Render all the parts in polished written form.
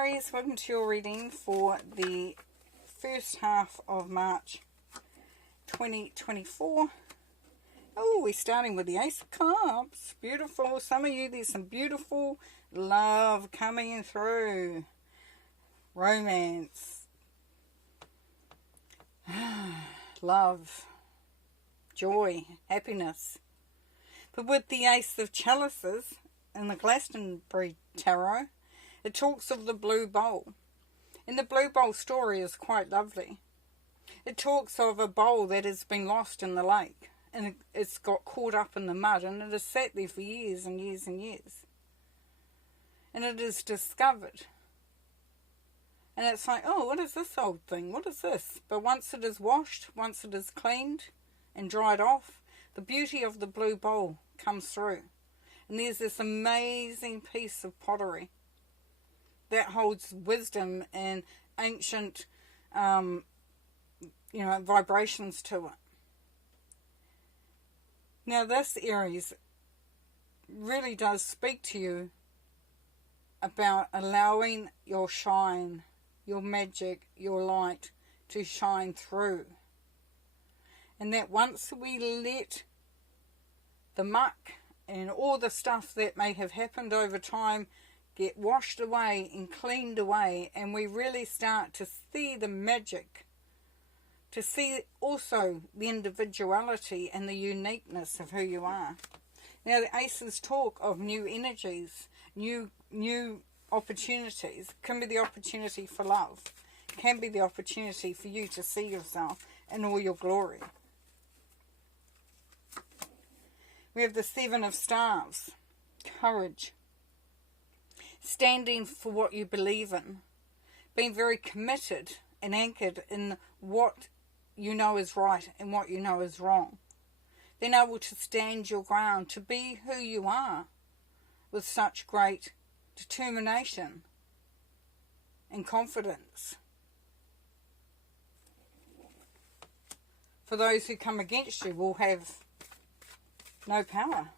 Aries, welcome to your reading for the first half of March 2024. Oh, we're starting with the Ace of Cups. Beautiful. Some of you, there's some beautiful love coming through. Romance. Love. Joy. Happiness. But with the Ace of Chalices in the Glastonbury Tarot, it talks of the blue bowl. And the blue bowl story is quite lovely. It talks of a bowl that has been lost in the lake. And it's got caught up in the mud. And it has sat there for years and years and years. And it is discovered. And it's like, oh, what is this old thing? What is this? But once it is washed, once it is cleaned and dried off, the beauty of the blue bowl comes through. And there's this amazing piece of pottery that holds wisdom and ancient, vibrations to it. Now this, Aries, really does speak to you about allowing your shine, your magic, your light to shine through. And that once we let the muck and all the stuff that may have happened over time get washed away and cleaned away, and we really start to see the magic, to see also the individuality and the uniqueness of who you are. Now the aces talk of new energies, new opportunities. Can be the opportunity for love, can be the opportunity for you to see yourself in all your glory. We have the Seven of Staves, courage, standing for what you believe in, being very committed and anchored in what you know is right and what you know is wrong. Being able to stand your ground, to be who you are with such great determination and confidence. For those who come against you will have no power.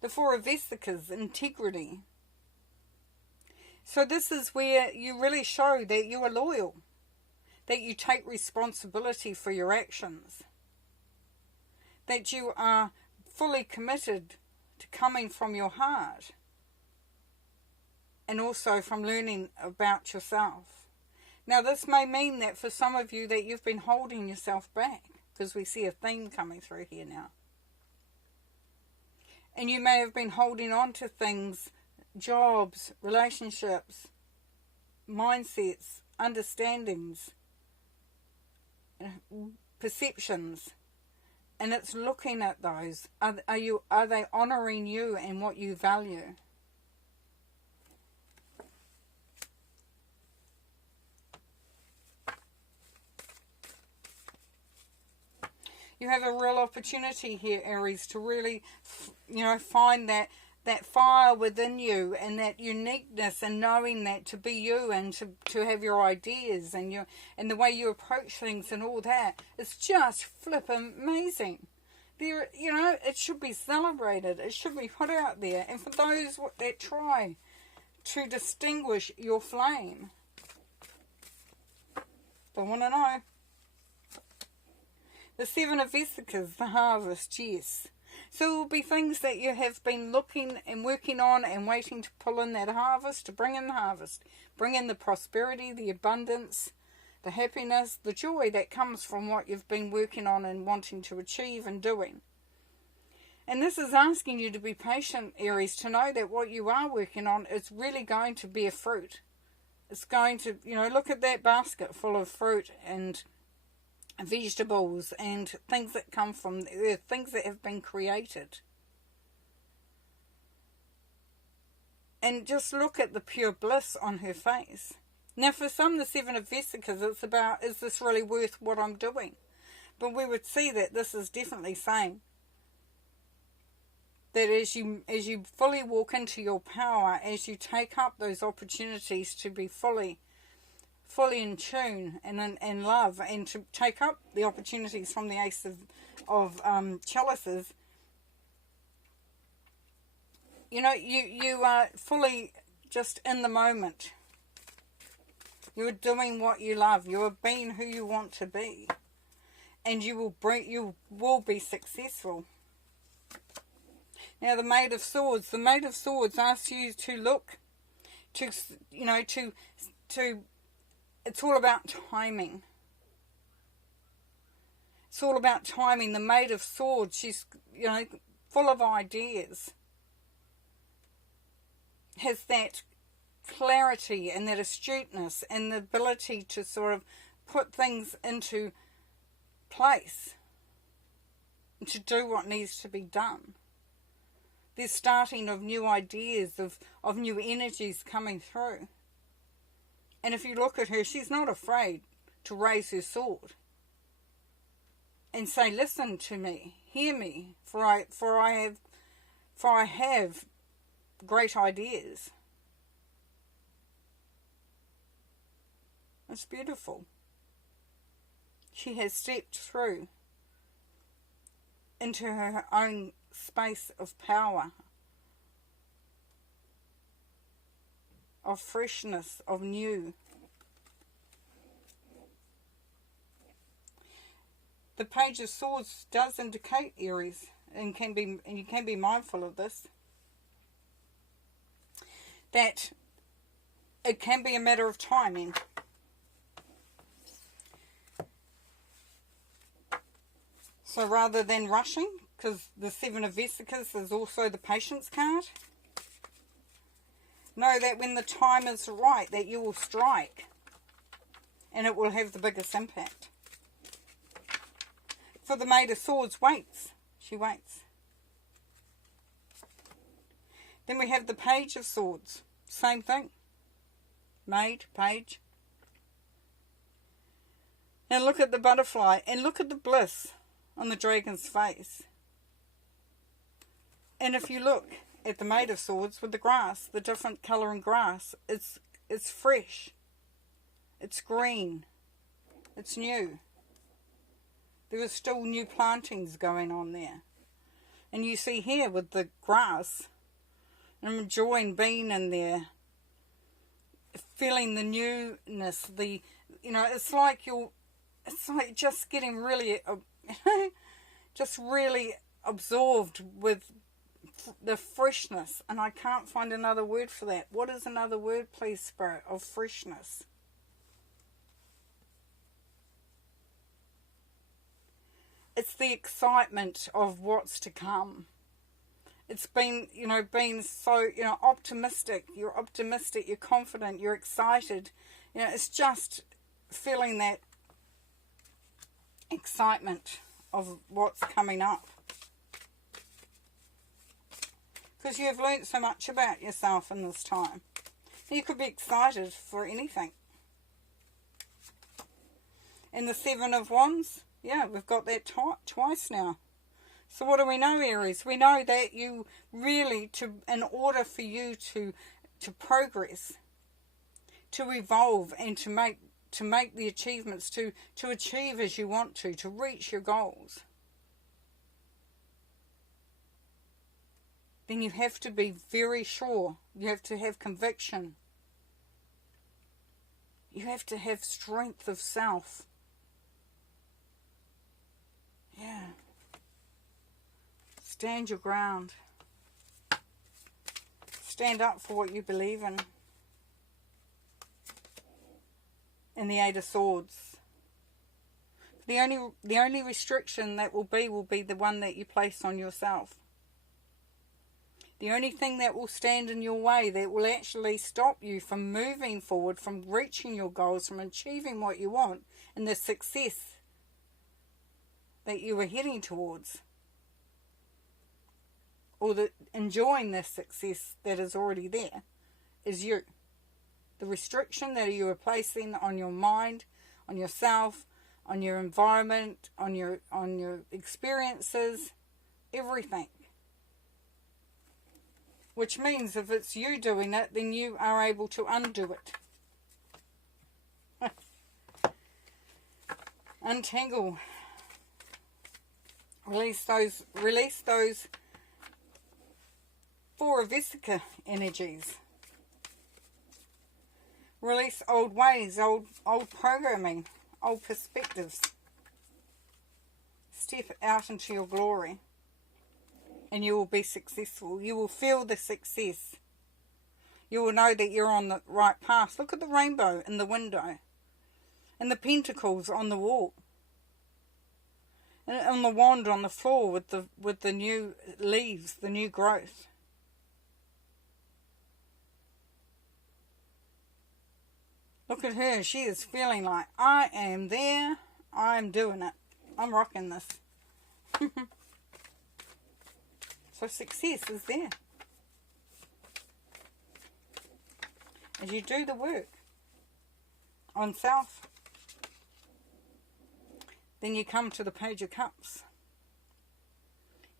The Four of Vesicas, integrity. So this is where you really show that you are loyal, that you take responsibility for your actions, that you are fully committed to coming from your heart and also from learning about yourself. Now this may mean that for some of you that you've been holding yourself back, because we see a theme coming through here now. And you may have been holding on to things, jobs, relationships, mindsets, understandings, perceptions. And it's looking at those. Are they honouring you and what you value? You have a real opportunity here, Aries, to really, find that fire within you and that uniqueness, and knowing that to be you and to have your ideas and the way you approach things and all that. It's just flippin' amazing. It should be celebrated. It should be put out there. And for those that try to distinguish your flame, don't want to know. The Seven of Vesicas, the harvest, yes. So it will be things that you have been looking and working on and waiting to pull in that harvest, to bring in the harvest. Bring in the prosperity, the abundance, the happiness, the joy that comes from what you've been working on and wanting to achieve and doing. And this is asking you to be patient, Aries, to know that what you are working on is really going to bear fruit. It's going to, look at that basket full of fruit and vegetables and things that come from the earth, things that have been created. And just look at the pure bliss on her face. Now for some, the Seven of Vesicas, it's about, is this really worth what I'm doing? But we would see that this is definitely saying that as you fully walk into your power, as you take up those opportunities to be fully in tune and in love, and to take up the opportunities from the Ace of Chalices, You know, you are fully just in the moment. You're doing what you love. You are being who you want to be. And you will be successful. Now the Maid of Swords. The Maid of Swords asks you to look, to, you know, to, it's all about timing. It's all about timing. The Maid of Swords, she's, you know, full of ideas. Has that clarity and that astuteness and the ability to sort of put things into place and to do what needs to be done. There's starting of new ideas, of new energies coming through. And if you look at her, she's not afraid to raise her sword and say, listen to me, hear me, for I have great ideas. It's beautiful. She has stepped through into her own space of power, of freshness, of new. The Page of Swords does indicate Aries, and you can be mindful of this, that it can be a matter of timing. So rather than rushing, because the Seven of Vesicles is also the Patience card, know that when the time is right, that you will strike, and it will have the biggest impact. For the Maid of Swords, waits. She waits. Then we have the Page of Swords. Same thing. Maid, page. Now look at the butterfly, and look at the bliss on the dragon's face. And if you look at the Maid of Swords with the grass, the different colour in grass, it's fresh, it's green, it's new. There are still new plantings going on there. And you see here with the grass, I'm enjoying being in there, feeling the newness, it's like just getting really, just really absorbed with the freshness. And I can't find another word for that. What is another word, please, Spirit, of freshness? It's the excitement of what's to come. It's been, being so, optimistic. You're optimistic, you're confident, you're excited. It's just feeling that excitement of what's coming up. Because you have learnt so much about yourself in this time. You could be excited for anything. And the Seven of Wands, yeah, we've got that twice now. So what do we know, Aries? We know that you really, in order for you to progress, to evolve, and to make the achievements, to achieve as you want to reach your goals, then you have to be very sure. You have to have conviction. You have to have strength of self. Yeah. Stand your ground. Stand up for what you believe in. And the Eight of Swords. The only restriction that will be the one that you place on yourself. The only thing that will stand in your way, that will actually stop you from moving forward, from reaching your goals, from achieving what you want, and the success that you are heading towards, or enjoying the success that is already there, is you. The restriction that you are placing on your mind, on yourself, on your environment, on your experiences, everything. Which means if it's you doing it, then you are able to undo it. Untangle. Release those Four of Vesica energies. Release old ways, old programming, old perspectives. Step out into your glory. And you will be successful. You will feel the success. You will know that you're on the right path. Look at the rainbow in the window. And the pentacles on the wall. And on the wand on the floor with the new leaves, the new growth. Look at her. She is feeling like, I am there. I'm doing it. I'm rocking this. So success is there. As you do the work on self, then you come to the Page of Cups.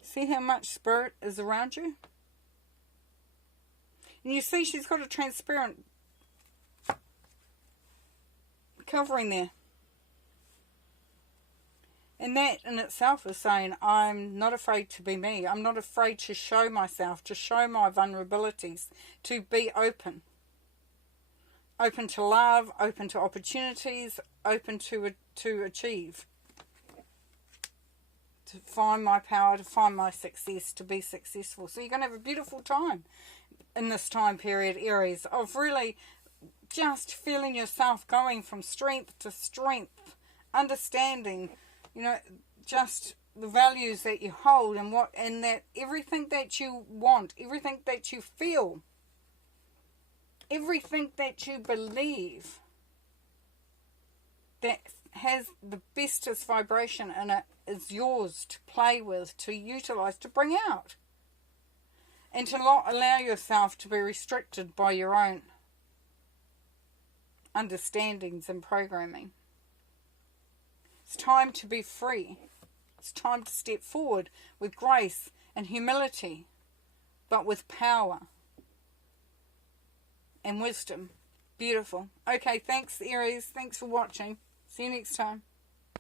See how much spirit is around you? And you see she's got a transparent covering there. And that in itself is saying, I'm not afraid to be me. I'm not afraid to show myself, to show my vulnerabilities, to be open. Open to love, open to opportunities, open to achieve. To find my power, to find my success, to be successful. So you're going to have a beautiful time in this time period, Aries, of really just feeling yourself going from strength to strength, understanding, you know, just the values that you hold and that everything that you want, everything that you feel, everything that you believe that has the bestest vibration in it is yours to play with, to utilize, to bring out. And to not allow yourself to be restricted by your own understandings and programming. It's time to be free. It's time to step forward with grace and humility, but with power and wisdom. Beautiful. Okay, thanks Aries. Thanks for watching. See you next time.